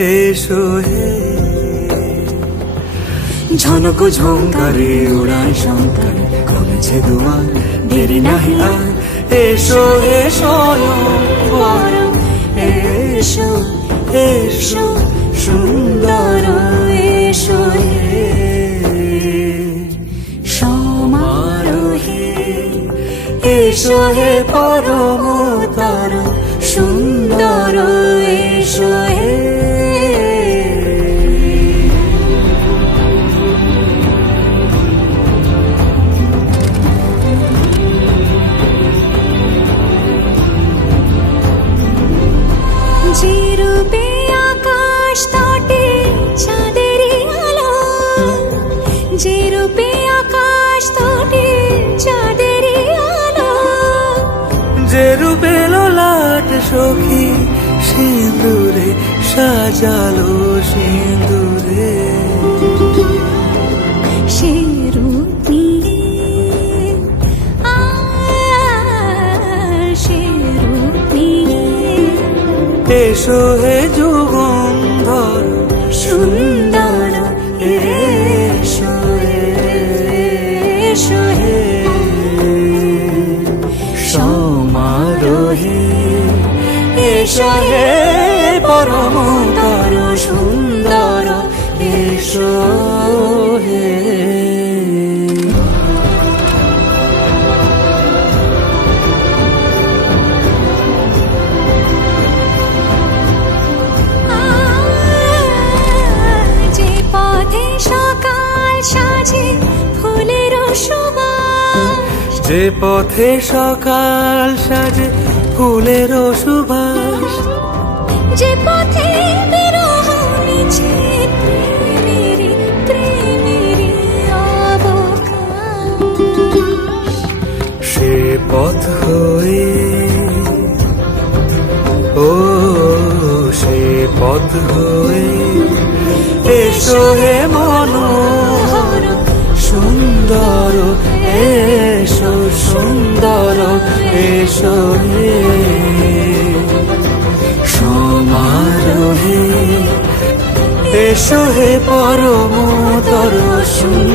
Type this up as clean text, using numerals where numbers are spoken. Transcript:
এসো হে। ঝনক ঝঙ্কারে উড়ায় শঙ্কারে খুলেছে দুয়ার, দেরি নাহি আর। এসো হে স্বয়ংবর, এসো এসো সুন্দর, এসো হে সমারোহে। এসো হে পরমতর সুন্দর, এসো হে। যে রূপে আকাশ তটে চাঁদেরই আলো, যে রূপে আকাশ তটে চাঁদেরই আলো, যে রূপে ললাট সখী সিঁদুরে সাজালো সিঁদুরে। সে রূপ নিয়ে সে রূপ নিয়ে এসো হে যুগন্ধর সুন্দর, এসো এসো হে সমারোহে। এসো হে পরমতর সুন্দর, এসো হে। যে পথে সকাল সাজে ফুলের সুবাস, যে পথে বিরহ মিছে প্রেমেরই প্রেমেরই অবকাশ, সে পথ হয়ে ও সে পথ হয়ে এসো হে মনোহর সুন্দর, এসো সুন্দর, এসো হে সমারোহে। এসো হে পরমতর সুন্দর।